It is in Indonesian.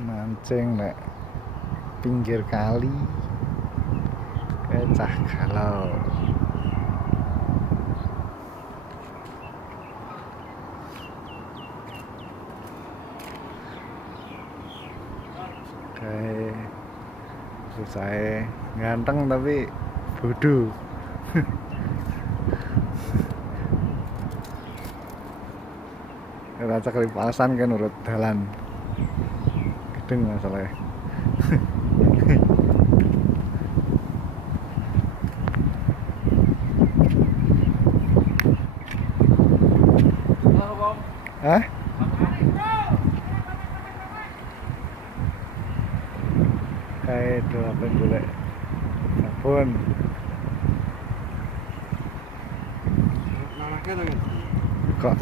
mancing nek pinggir kali cah galau. Kayak susah ganteng tapi bodoh. Rasa kelipasan kan urut dalan gedeng masalahnya. Hah? Kayak itu apa golek sabun. Kok